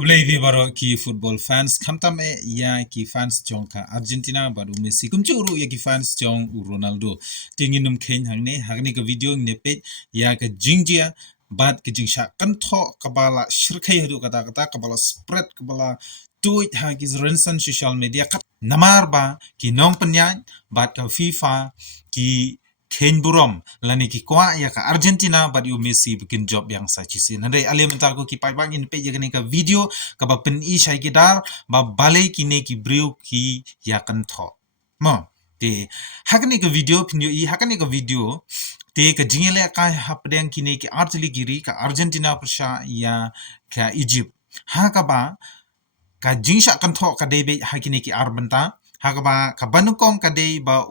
Kublai baro ki football fans kamtam ya ki fans jongka Argentina baru Messi kumcuru ya ki fans jong Ronaldo tinginum ken hangne ka video ne page ya ka jingjia bat ke jingsha kantho kabala shirkai hadu kata kabala spread kabala tweet ha ki rensan social media kat namar ba ki nong penyan bat ka FIFA ki Ken burom lani ki kwa ya ka Argentina but you Messi bikin job yang sa chisi nandai ale mentar ko ki pai bang in pe ya ka video ka ba pen I shai ki dar ba balai ki ne ki briu ki ya kan tho mo te hakani ka video pinyo I hakani ka video te ka jingele ka hapdeng ki ne ki artili giri ka Argentina persha ya ka Egypt ha ka ba ka jingsha kan tho ka debe hakini ki arbenta hakaba ka banukong kadei ba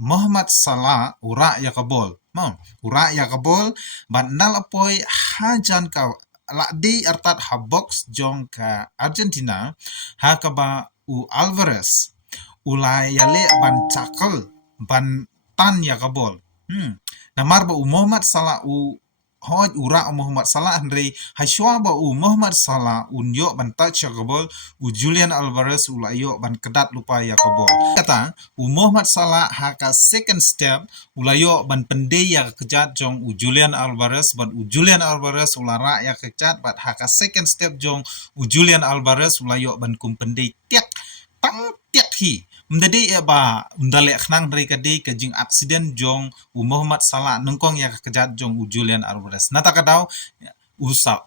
Muhammad Salah ura ya kabol mo ura ya kabol ban nalapoy hajan ka la di artat ha box jong ka Argentina hakaba Alvarez ulai yale ban tackle ban tan ya kabol namar ba Muhammad Salah hoj ura Muhammad Salah Andre haswa ba Muhammad Salah unyo ban touch ya kabol Julian Alvarez ulayo ban kedat lupa ya kabol kata Muhammad Salah haka second step ulayo ban pendai ya kejat jong Julian Alvarez ban Julian Alvarez ulara ya kejat bat haka second step jong Julian Alvarez ulayo ban kum pendai tiak tang tiak hi mendade ba mendale khnang dari kadai ka jing accident jong Muhammad Salah nengkong ya kejat jong Julian Alvarez nata kadau usa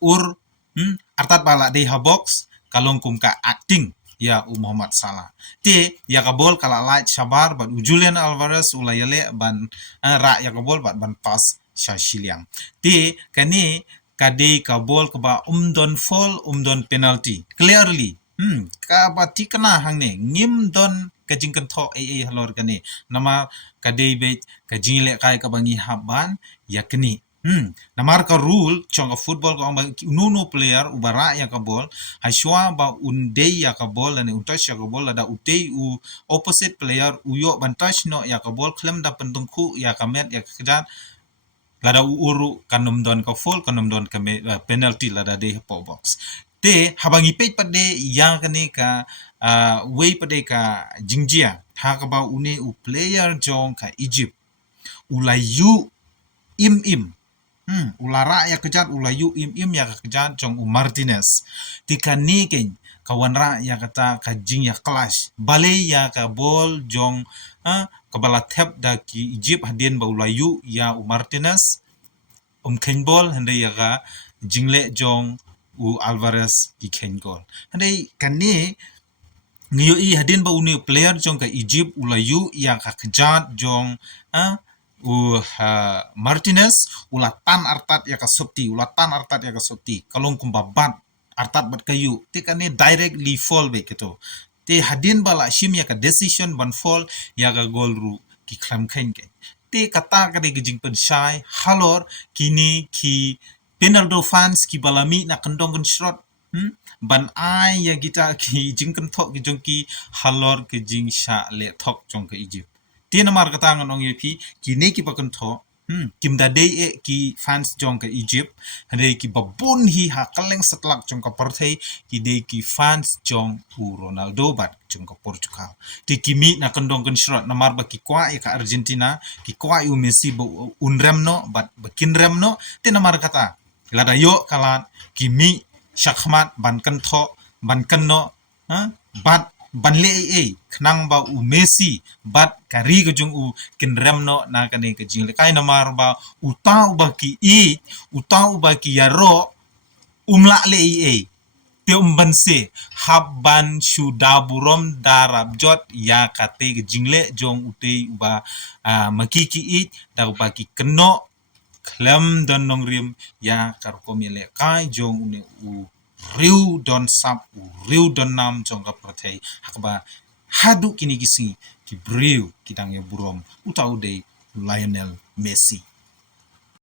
artat bala dei ha box kalong kum ka acting ya Muhammad Salah te ya kabol kala light sabar ban Julian Alvarez ulayale ban ra ya kabol ban pas shashiliang te kani kadai kabol ka ba fall penalty clearly ka ba tikna hangne ngim don kajing kentho halor kani nama kadai be kajing le kai ka bangi haban yakni namar ka rule chong football ko ang nuno player ubara ya ka ball haswa ba undei ya ka ball ani untouch ya ka ball ada utei opposite player uyo ban touch no ya ka ball klem da pentungku ya ka met ya kejat lada uru kanum don ka fall kanum don ka penalty lada de po box te habangi page pade yang kani ka way pade ka jingjia ha ka ba une player jong ka Egypt ulayu im ulara ya kejat ulayu im ya kejat jong Martinez tikani ken kawanra ya kata ka jing ya clash balai ya ka ball jong kabala tap da ki Egypt hadien ba ulayu ya Martinez ken ball hande ya ka jingle jong Alvarez ki ken gol hande kani ngiyo I hadin ba uni player jong ka Egypt ulayu ya ka kejat jong Martinez ulatan artat ya ka sopti kalong kumbabat artat bat kayu te kani directly fall be keto te hadin bala shim ya ka decision ban fall ya ka gol ru ki klam khen ke te kata ka de gijing pen shai halor kini ki Penaldo fans ki balami na kendong kan shot ban ai ya kita ki jingken thok ki jong ki halor ki jing sha le thok jong ka Egypt tin mar kata ngon ong yepi ki ne ki pakan tho kim da dei ki fans jong ka Egypt hande ki babun hi ha kaleng setlak jong ka parthai ki dei ki fans jong Ronaldo bat jong ka Portugal ti ki mi na kendong kan shot na mar ba ki kwa ya ka Argentina ki kwa Messi bo unrem no bat bakin rem no tin mar kata lada yo kalan kimi shakmat ban kan tho ban kan no bat ban le khnang ba Messi bat kari ga jung kin rem no na kane ka jing le kai na mar ba utau ba ki utau ba ki yaro umla le te umbanse habban shudaburom darab jot ya kate ga jingle jong utei ba makiki da ba ki keno klem don nong rim ya kar komile kai jong une riu don sap riu don nam jong ka prathai hakba hadu kini kisi ki briu kidang ya burom utau de Lionel Messi